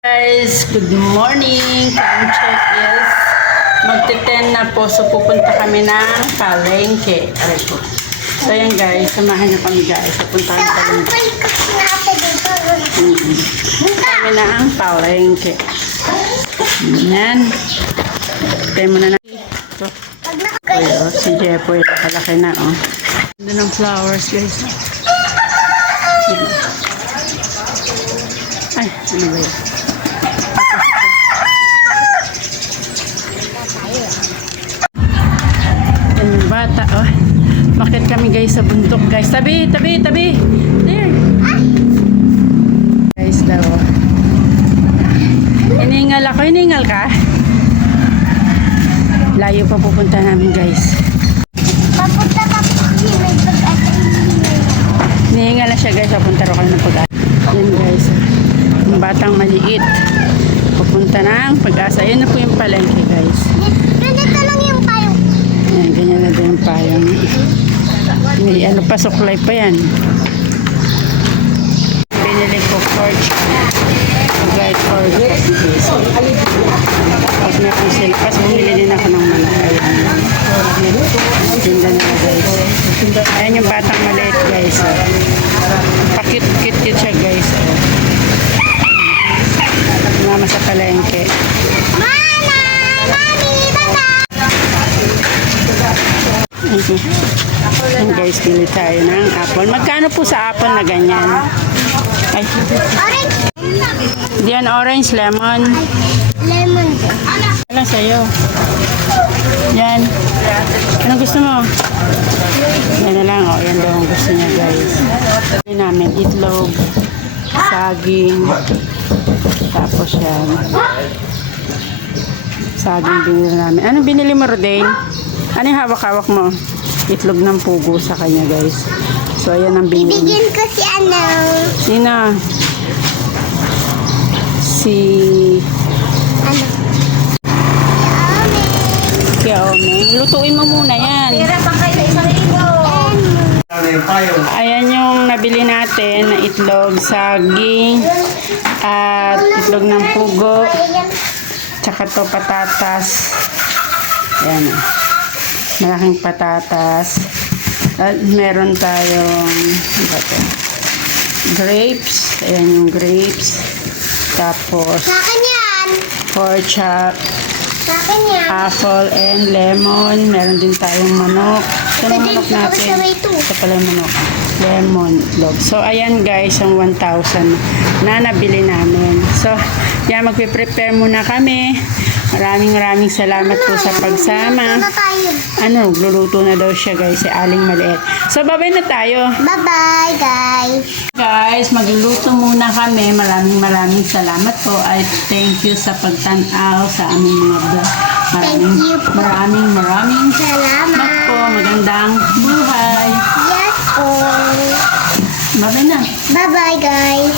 Guys, good morning. Time check is magti-10 na po. So pupunta kami ng palengke. Aray po. So yan guys, samahan niyo kami guys. Pupunta kami ng palengke. Kami na ang palengke. Yan. Tayo muna na. Ito. Oh, si Jepoy. Kalaki na oh. Ganda ng flowers guys. Ay, ano ba yun? Yan yung bata, oh. Bakit kami guys sa bundok, guys? Tabi! There! Guys daw, oh. Hiningal ako. Hiningal ka? Layo pa pupunta namin, guys. Papunta ka po. May pag-asa. Hiningal na siya, guys. Papunta rin kami ng pag-asa. Yan, guys. Yung batang maliit. Pupunta ng pag-asa. Yan na po yung palengke, guys. Ganito lang yung payong. Yan, ganyan na din yung payong. May ano pa, suklay pa yan. Binili ko pork. Guide pork. Tapos may akong silpas. Bumili din ako ng manok. Ayan. Tinda nila guys. Ayan yung batang maliit guys. Pakit-kit siya guys. Mama sa palengke. Mama! Mami! Baba! Ayan guys, bili tayo ng apple. Magkano po sa apple na ganyan? Ay. Orange! Diyan orange, lemon. Lemon. Wala sa'yo. Yan. Anong gusto mo? Yan na lang. Yan daw ang gusto niya guys. Sabi namin itlog, saging, tapos yan. Saging binili namin. Anong binili mo, Rodain? Ano yung hawak-hawak mo? Itlog ng pugo sa kanya guys. So ayan ang binili. Bibigyan ko si ano. Sino? Si... Ano? Kaya Omeng. Lutuin mo muna yan. Tira pa kayo sa isang libo. Ayan yung nabili natin na itlog, saging, at itlog ng pugo, tsaka to patatas. Ayan. Malaking patatas. At meron tayong grapes. Ayan yung grapes. Tapos Sa akin yan. pork chop, Sa akin yan. apple and lemon. Meron din tayong manok. Ito ang manok natin. Ito pala yung manok. Lemon, itlog. So, ayan guys, ang 1,000 na nabili namin. So, yan, magpe-prepare muna kami. Maraming salamat po sa pagsama. Ano tayo? Ano, luluto na daw siya guys, si Aling Maliit. So, babay na tayo. Bye-bye, guys. Guys, magluluto muna kami. Maraming salamat po. At thank you sa pagtanaw sa aming mga vlog. Thank you po. Maraming Salamat. po. Magandang buhay. Yes po. Babay na. Bye-bye, guys.